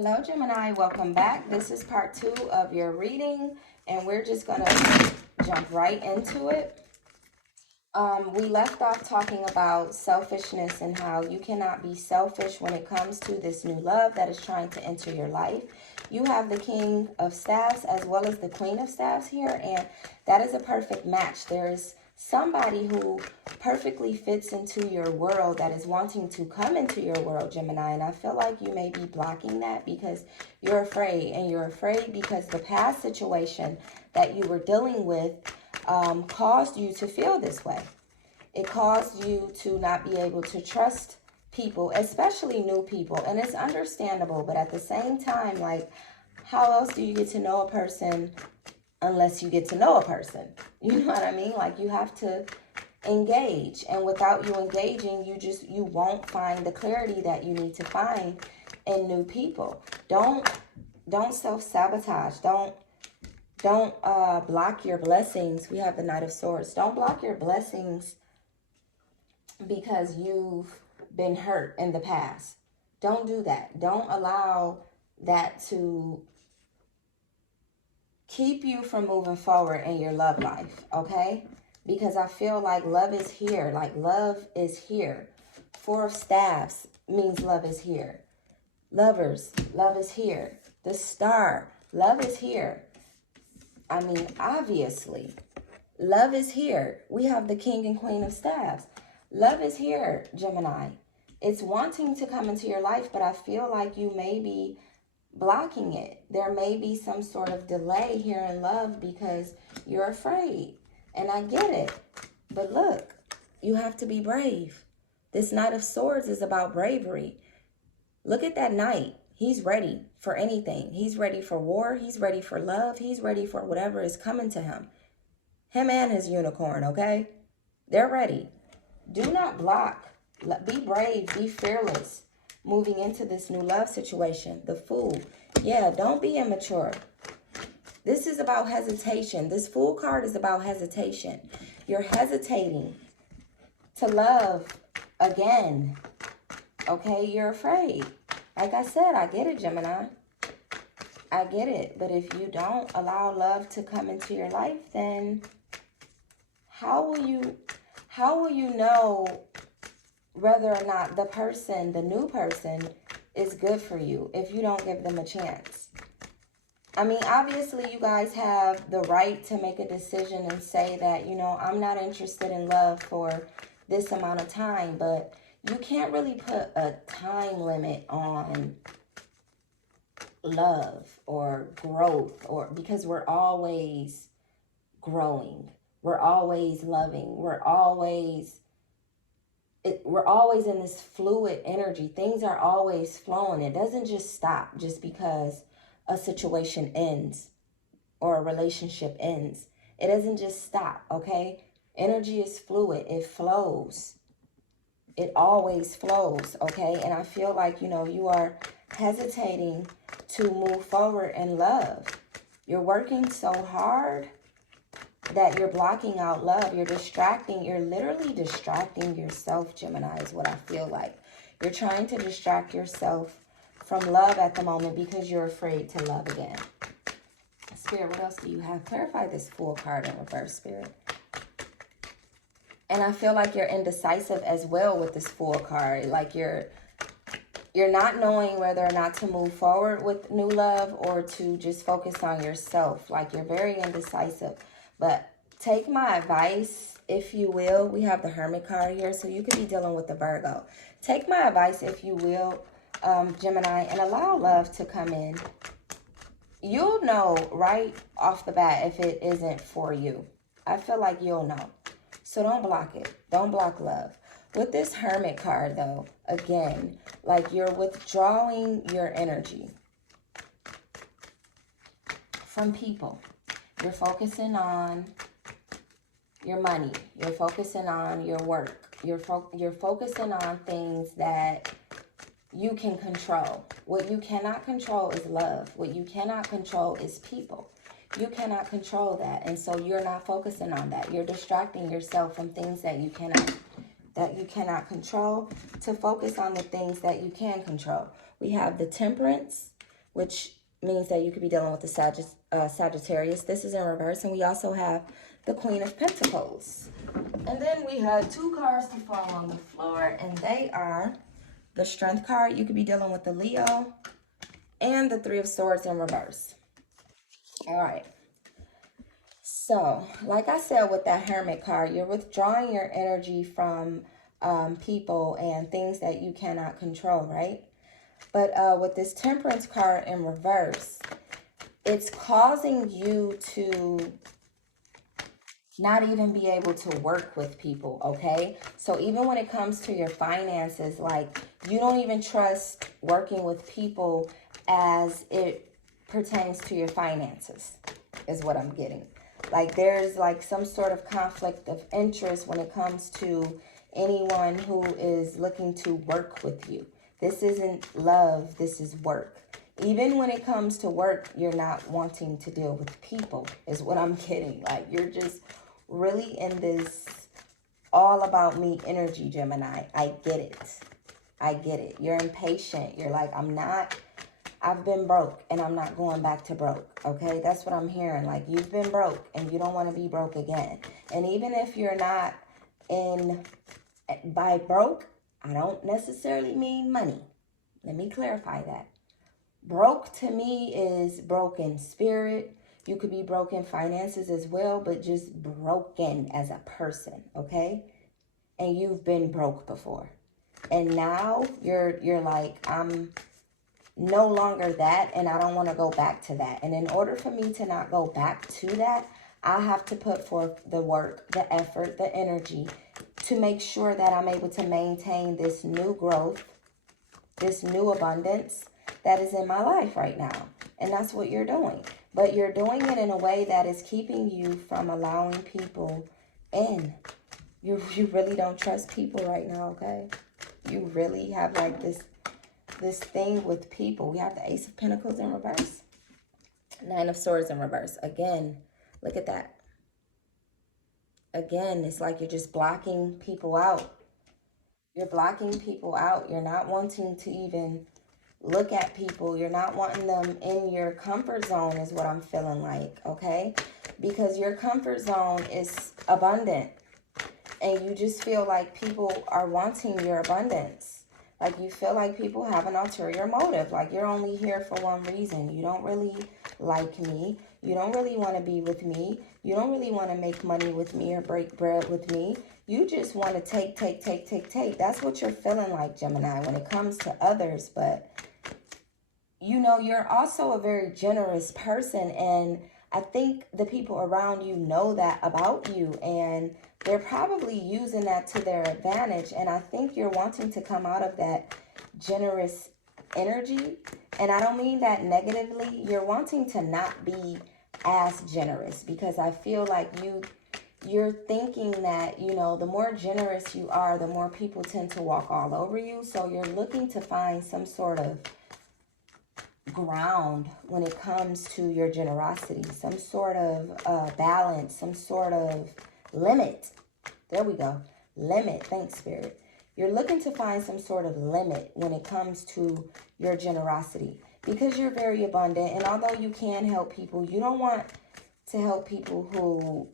Hello, Gemini. Welcome back. This is part 2 of your reading, and we're just going to jump right into it. We left off talking about selfishness and how you cannot be selfish when it comes to this new love that is trying to enter your life. You have the King of Staffs as well as the Queen of Staffs here, and that is a perfect match. There's somebody who perfectly fits into your world that is wanting to come into your world, Gemini, and I feel like you may be blocking that because you're afraid, and you're afraid because the past situation that you were dealing with caused you to feel this way. It caused you to not be able to trust people, especially new people. And it's understandable, but at the same time, like, how else do you get to know a person unless you get to know a person? You know what I mean? Like, you have to engage. And without you engaging, you won't find the clarity that you need to find in new people. Don't self-sabotage. Don't block your blessings. We have the Knight of Swords. Don't block your blessings because you've been hurt in the past. Don't do that. Don't allow that to keep you from moving forward in your love life, okay? Because I feel like love is here. Like, love is here. Four of Staffs means love is here. Lovers, love is here. The Star, love is here. I mean, obviously, love is here. We have the King and Queen of Staffs. Love is here, Gemini. It's wanting to come into your life, but I feel like you may be blocking it. There may be some sort of delay here in love because you're afraid. And I get it. But look, you have to be brave. This Knight of Swords is about bravery. Look at that knight. He's ready for anything. He's ready for war. He's ready for love. He's ready for whatever is coming to him. Him and his unicorn, okay? They're ready. Do not block. Be brave. Be fearless. Moving into this new love situation. The Fool. Yeah, don't be immature. This is about hesitation. This Fool card is about hesitation. You're hesitating to love again. Okay, you're afraid. Like I said, I get it, Gemini. I get it. But if you don't allow love to come into your life, then how will you know whether or not the person, the new person, is good for you if you don't give them a chance? I mean, obviously, you guys have the right to make a decision and say that, you know, I'm not interested in love for this amount of time, but you can't really put a time limit on love or growth, or because we're always growing. We're always loving. We're always in this fluid energy. Things are always flowing. It doesn't just stop just because a situation ends or a relationship ends. It doesn't just stop, okay? Energy is fluid. It flows. It always flows, okay? And I feel like, you know, you are hesitating to move forward in love. You're working so hard that you're blocking out love. You're literally distracting yourself, Gemini, is what I feel like. You're trying to distract yourself from love at the moment because you're afraid to love again. Spirit, what else do you have? Clarify this Fool card in reverse, Spirit. And I feel like you're indecisive as well with this Fool card. Like you're not knowing whether or not to move forward with new love or to just focus on yourself. Like, you're very indecisive. But take my advice, if you will. We have the Hermit card here, so you could be dealing with the Virgo. Take my advice, if you will, Gemini, and allow love to come in. You'll know right off the bat if it isn't for you. I feel like you'll know. So don't block it. Don't block love. With this Hermit card, though, again, like, you're withdrawing your energy from people. You're focusing on your money. You're focusing on your work. You're focusing on things that you can control. What you cannot control is love. What you cannot control is people. You cannot control that. And so you're not focusing on that. You're distracting yourself from things that you cannot control to focus on the things that you can control. We have the Temperance. which means that you could be dealing with the Sagittarius. This is in reverse. And we also have the Queen of Pentacles. And then we have 2 cards to fall on the floor, and they are the Strength card. You could be dealing with the Leo, and the 3 of Swords in reverse. All right. So, like I said with that Hermit card, you're withdrawing your energy from people and things that you cannot control, right? But with this Temperance card in reverse, it's causing you to not even be able to work with people, okay? So even when it comes to your finances, like, you don't even trust working with people as it pertains to your finances, is what I'm getting. Like, there's like some sort of conflict of interest when it comes to anyone who is looking to work with you. This isn't love, this is work. Even when it comes to work, you're not wanting to deal with people, is what I'm getting. Like, you're just really in this all about me energy, Gemini. I get it. I get it. You're impatient. You're like, I've been broke and I'm not going back to broke. Okay, that's what I'm hearing. Like, you've been broke and you don't want to be broke again. And even if you're not by broke, I don't necessarily mean money. Let me clarify that. Broke to me is broken spirit. You could be broken finances as well, but just broken as a person, okay? And you've been broke before. And now you're like, I'm no longer that, and I don't want to go back to that. And in order for me to not go back to that, I have to put forth the work, the effort, the energy to make sure that I'm able to maintain this new growth, this new abundance that is in my life right now. And that's what you're doing. But you're doing it in a way that is keeping you from allowing people in. You really don't trust people right now, okay? You really have like this thing with people. We have the Ace of Pentacles in reverse. 9 of Swords in reverse. Again, look at that. Again, it's like you're just blocking people out. You're blocking people out. You're not wanting to even look at people. You're not wanting them in your comfort zone is what I'm feeling like, okay? Because your comfort zone is abundant. And you just feel like people are wanting your abundance. Like, you feel like people have an ulterior motive. Like, you're only here for one reason. You don't really like me. You don't really want to be with me. You don't really want to make money with me or break bread with me. You just want to take. That's what you're feeling like, Gemini, when it comes to others. But, you know, you're also a very generous person. And I think the people around you know that about you. And they're probably using that to their advantage. And I think you're wanting to come out of that generous energy. And I don't mean that negatively. You're wanting to not be as generous, because I feel like you're thinking that, you know, the more generous you are, the more people tend to walk all over you. So you're looking to find some sort of ground when it comes to your generosity, some sort of balance, some sort of limit. There we go. Limit. Thanks, Spirit. You're looking to find some sort of limit when it comes to your generosity, because you're very abundant. And although you can help people, you don't want to help people who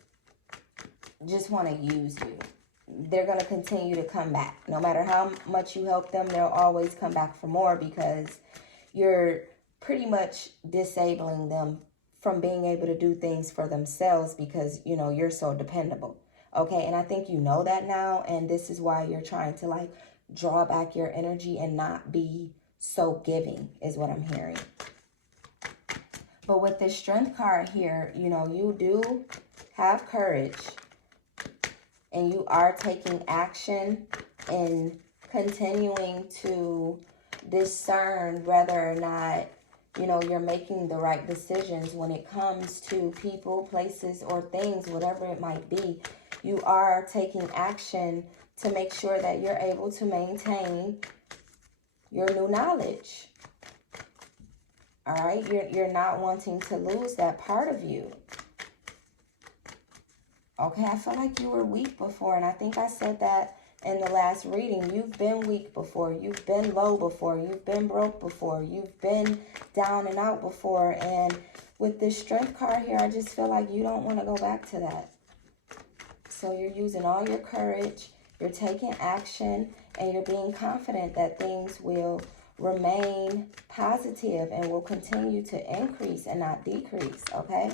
just want to use you. They're going to continue to come back. No matter how much you help them, they'll always come back for more, because you're pretty much disabling them from being able to do things for themselves, because, you know, you're so dependable. Okay, and I think you know that now, and this is why you're trying to, like, draw back your energy and not be so giving, is what I'm hearing. But with this Strength card here, you know, you do have courage, and you are taking action and continuing to discern whether or not, you know, you're making the right decisions when it comes to people, places, or things, whatever it might be. You are taking action to make sure that you're able to maintain your new knowledge. All right? You're not wanting to lose that part of you. Okay, I feel like you were weak before, and I think I said that in the last reading, you've been weak before, you've been low before, you've been broke before, you've been down and out before. And with this Strength card here, I just feel like you don't want to go back to that. So you're using all your courage, you're taking action, and you're being confident that things will remain positive and will continue to increase and not decrease, okay?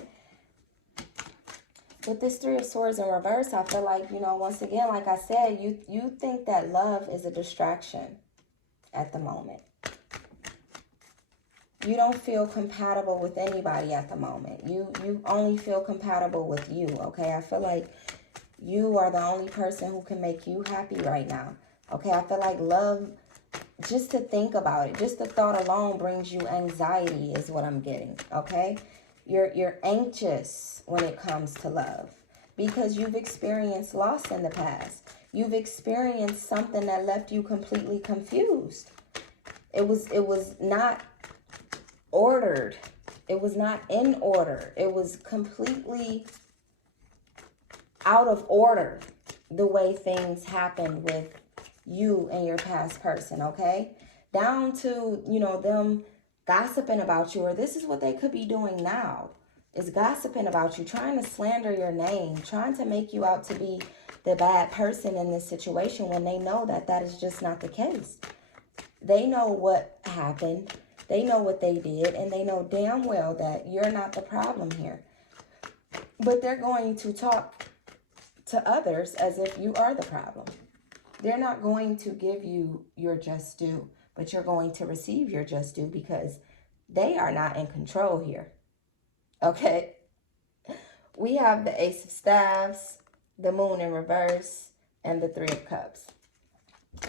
With this Three of Swords in reverse, I feel like, you know, once again, like I said, you think that love is a distraction at the moment. You don't feel compatible with anybody at the moment. You only feel compatible with you, okay? I feel like you are the only person who can make you happy right now, okay? I feel like love, just to think about it, just the thought alone brings you anxiety is what I'm getting, okay? You're anxious when it comes to love because you've experienced loss in the past. You've experienced something that left you completely confused. It was not ordered. It was not in order. It was completely out of order the way things happened with you and your past person, okay? Down to, you know, them gossiping about you, or this is what they could be doing now, is gossiping about you, trying to slander your name, trying to make you out to be the bad person in this situation when they know that that is just not the case. They know what happened, they know what they did, and they know damn well that you're not the problem here. But they're going to talk to others as if you are the problem. They're not going to give you your just due, but you're going to receive your just due because they are not in control here. Okay? We have the Ace of Staves, the Moon in reverse, and the Three of Cups.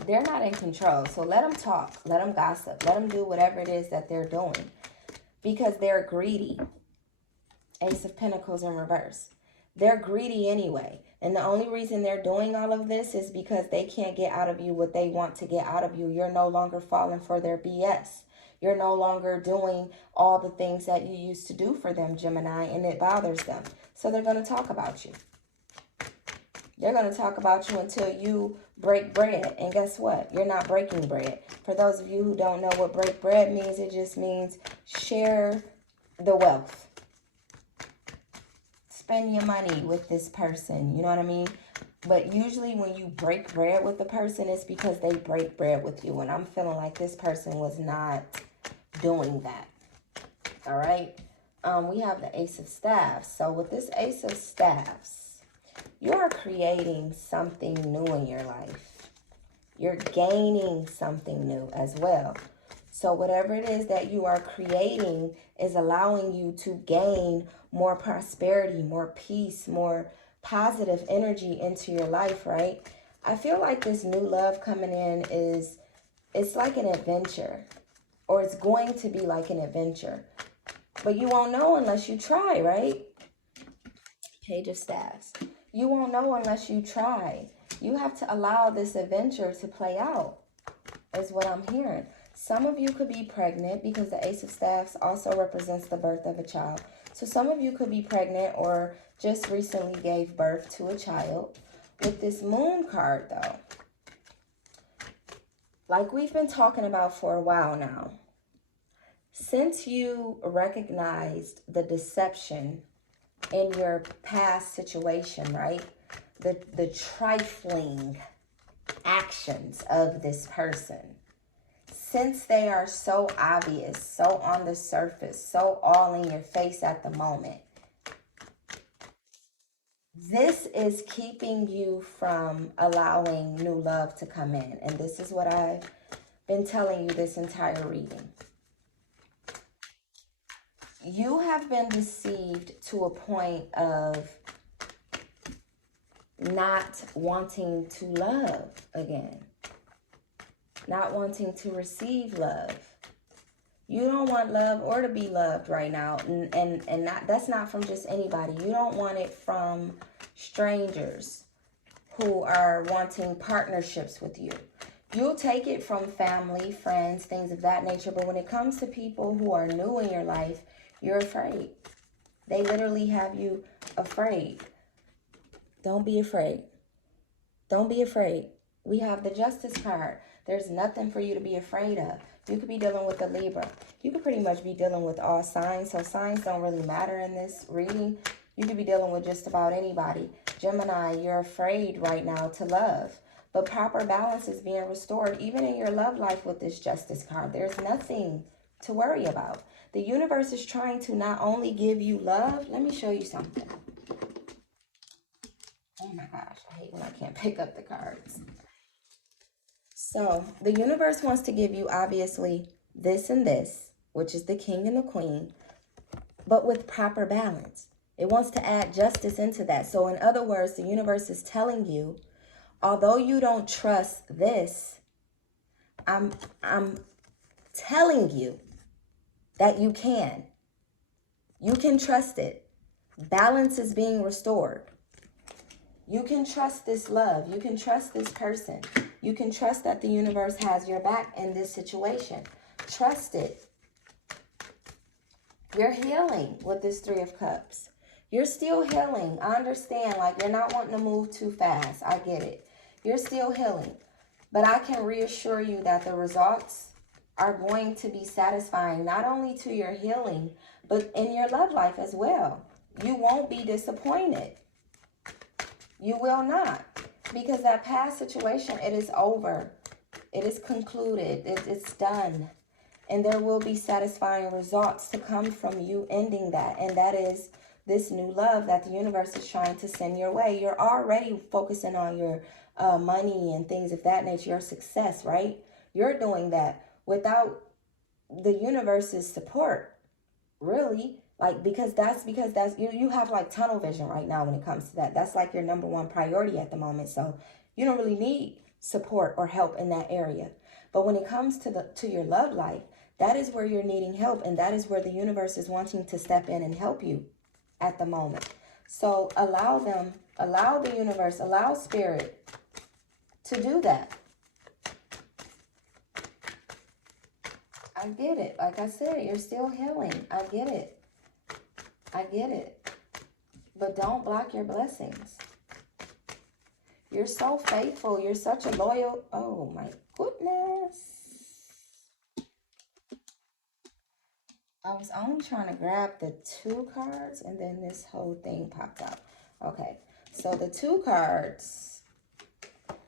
They're not in control, so let them talk, let them gossip, let them do whatever it is that they're doing because they're greedy. Ace of Pentacles in reverse. They're greedy anyway. And the only reason they're doing all of this is because they can't get out of you what they want to get out of you. You're no longer falling for their BS. You're no longer doing all the things that you used to do for them, Gemini, and it bothers them. So they're going to talk about you. They're going to talk about you until you break bread. And guess what? You're not breaking bread. For those of you who don't know what break bread means, it just means share the wealth. Spend your money with this person, you know what I mean? But usually when you break bread with the person, it's because they break bread with you. And I'm feeling like this person was not doing that. All right? We have the Ace of Staves. So with this Ace of Staves, you are creating something new in your life. You're gaining something new as well. So whatever it is that you are creating is allowing you to gain more prosperity, more peace, more positive energy into your life, right? I feel like this new love coming in it's like an adventure, or it's going to be like an adventure. But you won't know unless you try, right? Page of Staves. You won't know unless you try. You have to allow this adventure to play out, is what I'm hearing. Some of you could be pregnant because the Ace of Staves also represents the birth of a child. So some of you could be pregnant or just recently gave birth to a child. With this Moon card, though, like we've been talking about for a while now, since you recognized the deception in your past situation, right? The trifling actions of this person, since they are so obvious, so on the surface, so all in your face at the moment, this is keeping you from allowing new love to come in. And this is what I've been telling you this entire reading. You have been deceived to a point of not wanting to love again. Not wanting to receive love. You don't want love or to be loved right now. And that's not from just anybody. You don't want it from strangers who are wanting partnerships with you. You'll take it from family, friends, things of that nature. But when it comes to people who are new in your life, you're afraid. They literally have you afraid. Don't be afraid. Don't be afraid. We have the Justice card. There's nothing for you to be afraid of. You could be dealing with a Libra. You could pretty much be dealing with all signs. So signs don't really matter in this reading. You could be dealing with just about anybody. Gemini, you're afraid right now to love. But proper balance is being restored even in your love life with this Justice card. There's nothing to worry about. The universe is trying to not only give you love. Let me show you something. Oh my gosh, I hate when I can't pick up the cards. So the universe wants to give you obviously this and this, which is the King and the Queen, but with proper balance. It wants to add justice into that. So in other words, the universe is telling you, although you don't trust this, I'm telling you that you can. You can trust it. Balance is being restored. You can trust this love. You can trust this person. You can trust that the universe has your back in this situation. Trust it. You're healing with this Three of Cups. You're still healing. I understand, like, you're not wanting to move too fast. I get it. You're still healing. But I can reassure you that the results are going to be satisfying, not only to your healing, but in your love life as well. You won't be disappointed. You will not. Because that past situation, it is over. It is concluded. It's done. And there will be satisfying results to come from you ending that. And that is this new love that the universe is trying to send your way. You're already focusing on your money and things of that nature, your success, right? You're doing that without the universe's support, really. Like, because that's you have like tunnel vision right now when it comes to that. That's like your number one priority at the moment. So you don't really need support or help in that area. But when it comes to your love life, that is where you're needing help, and that is where the universe is wanting to step in and help you at the moment. So allow the universe, allow spirit to do that. I get it. Like I said, you're still healing. I get it. I get it. But don't block your blessings. You're so faithful. You're such a loyal... Oh, my goodness. I was only trying to grab the 2 cards, and then this whole thing popped out. Okay. So the 2 cards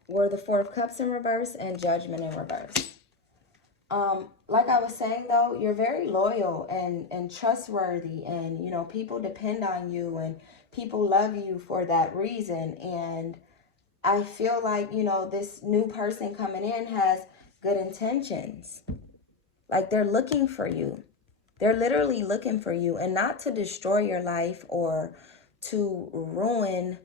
were the 4 of Cups in reverse and Judgment in reverse. Like I was saying, though, you're very loyal and trustworthy, and, you know, people depend on you and people love you for that reason. And I feel like, you know, this new person coming in has good intentions. Like, they're looking for you. They're literally looking for you, and not to destroy your life or to ruin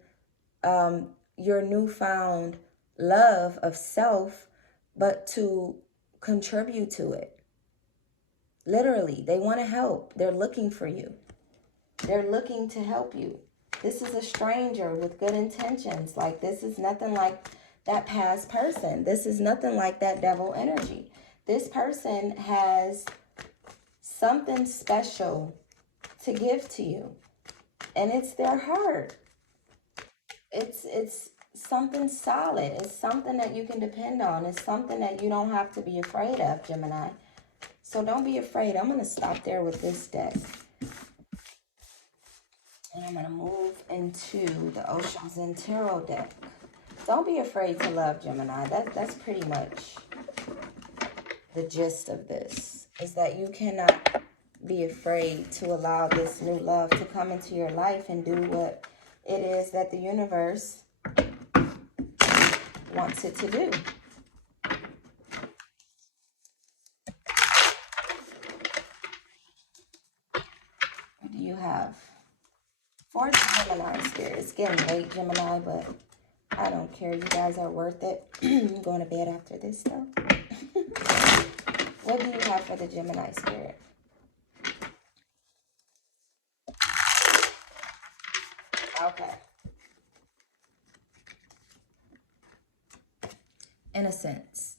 your newfound love of self, but to contribute to it. Literally, they want to help. They're looking for you. They're looking to help you. This is a stranger with good intentions. Like, this is nothing like that past person. This is nothing like that devil energy. This person has something special to give to you, and it's their heart. It's something solid. It's something that you can depend on. It's something that you don't have to be afraid of, Gemini. So don't be afraid. I'm going to stop there with this deck. And I'm going to move into the Oceans and Tarot deck. Don't be afraid to love, Gemini. That's pretty much the gist of this. Is that you cannot be afraid to allow this new love to come into your life and do what it is that the universe wants it to do. What do you have? For Gemini spirit. It's getting late, Gemini, but I don't care. You guys are worth it. I'm going to bed after this, though. What do you have for the Gemini spirit? Okay. Innocence.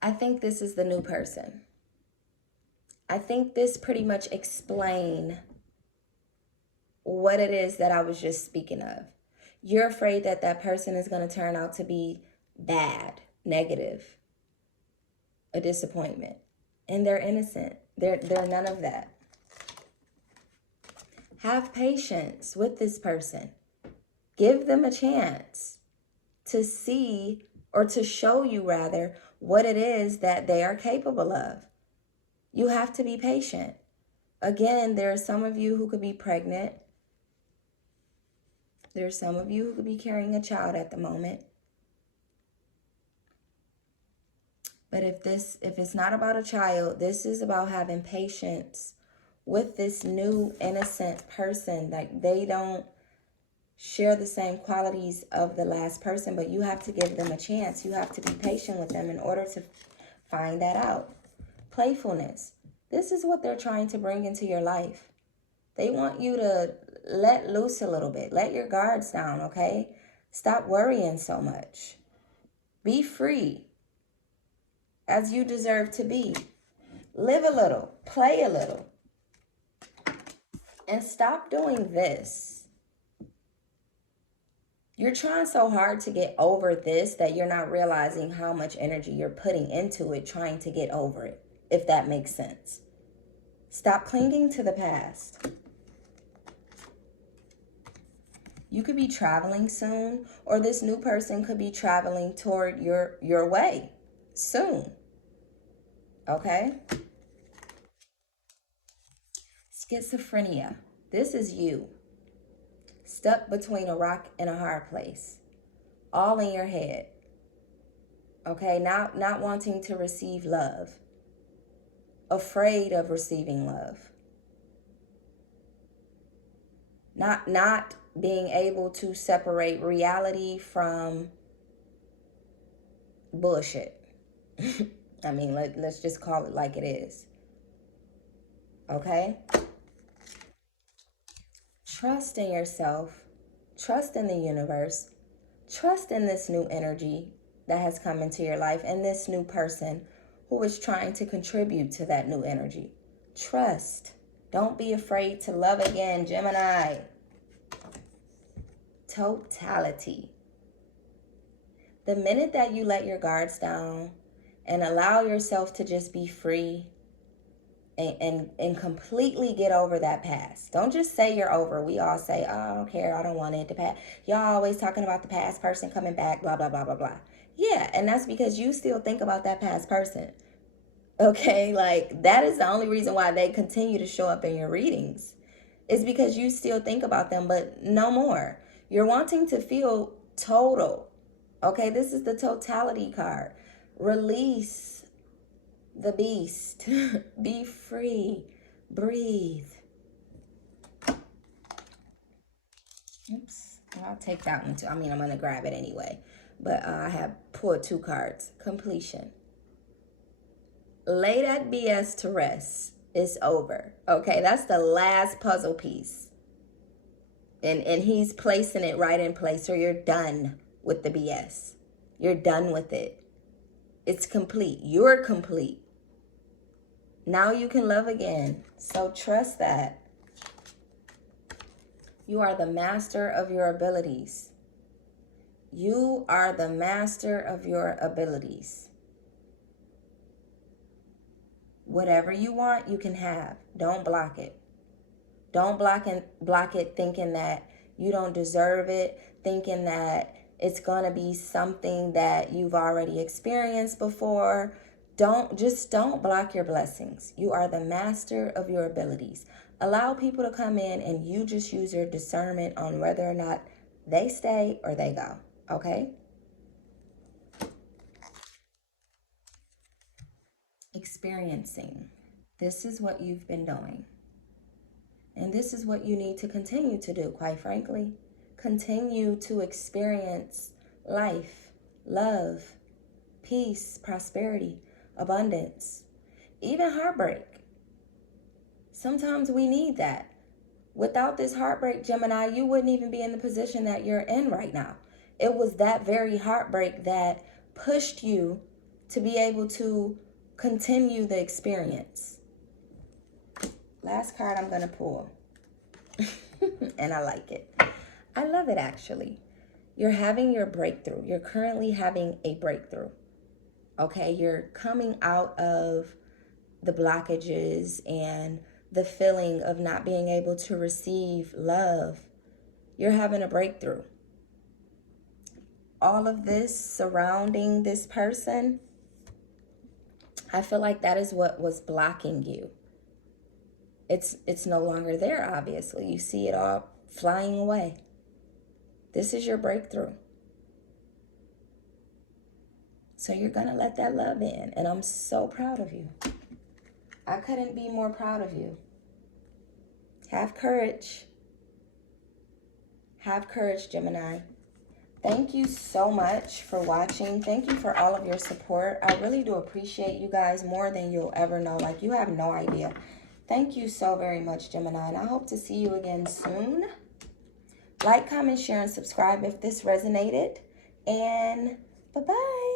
I think this is the new person. I think this pretty much explains what it is that I was just speaking of. You're afraid that that person is going to turn out to be bad, negative, a disappointment. And they're innocent. They're none of that. Have patience with this person. Give them a chance to see, or to show you rather, what it is that they are capable of. You have to be patient. Again, there are some of you who could be pregnant. There's some of you who could be carrying a child at the moment. But if it's not about a child, this is about having patience with this new innocent person. Like, they don't share the same qualities of the last person, but you have to give them a chance. You have to be patient with them in order to find that out. Playfulness. This is what they're trying to bring into your life. They want you to let loose a little bit. Let your guards down, okay? Stop worrying so much. Be free, as you deserve to be. Live a little. Play a little. And stop doing this. You're trying so hard to get over this that you're not realizing how much energy you're putting into it, trying to get over it, if that makes sense. Stop clinging to the past. You could be traveling soon, or this new person could be traveling toward your way soon. Okay? Schizophrenia. This is you. Stuck between a rock and a hard place. All in your head. Okay? Not wanting to receive love. Afraid of receiving love. Not being able to separate reality from bullshit. I mean, let's just call it like it is. Okay? Trust in yourself. Trust in the universe. Trust in this new energy that has come into your life and this new person who is trying to contribute to that new energy. Trust. Don't be afraid to love again, Gemini. Totality. The minute that you let your guards down and allow yourself to just be free and completely get over that past. Don't just say you're over. We all say, oh, I don't care, I don't want it to pass. Y'all always talking about the past person coming back, blah, blah, blah, blah, blah. Yeah, and that's because you still think about that past person. Okay, like, that is the only reason why they continue to show up in your readings. Is because you still think about them, but no more. You're wanting to feel total. Okay, this is the totality card. Release the beast. Be free. Breathe. Oops. I'll take that one too. I mean, I'm going to grab it anyway. But I have pulled 2 cards. Completion. Lay that BS to rest. It's over. Okay, that's the last puzzle piece. And he's placing it right in place. So you're done with the BS. You're done with it. It's complete. You're complete. Now you can love again. So trust that. You are the master of your abilities. You are the master of your abilities. Whatever you want, you can have. Don't block it. Don't block it thinking that you don't deserve it, thinking that it's going to be something that you've already experienced before. Don't block your blessings. You are the master of your abilities. Allow people to come in and you just use your discernment on whether or not they stay or they go. Okay? Experiencing. This is what you've been doing. And this is what you need to continue to do, quite frankly. Continue to experience life, love, peace, prosperity, abundance, even heartbreak. Sometimes we need that. Without this heartbreak, Gemini, you wouldn't even be in the position that you're in right now. It was that very heartbreak that pushed you to be able to continue the experience. Last card I'm going to pull. And I like it. I love it, actually. You're having your breakthrough. You're currently having a breakthrough. Okay, you're coming out of the blockages and the feeling of not being able to receive love. You're having a breakthrough. All of this surrounding this person, I feel like that is what was blocking you. It's no longer there, obviously. You see it all flying away. This is your breakthrough. So you're going to let that love in. And I'm so proud of you. I couldn't be more proud of you. Have courage. Have courage, Gemini. Thank you so much for watching. Thank you for all of your support. I really do appreciate you guys more than you'll ever know. Like, you have no idea. Thank you so very much, Gemini. And I hope to see you again soon. Like, comment, share, and subscribe if this resonated. And bye-bye.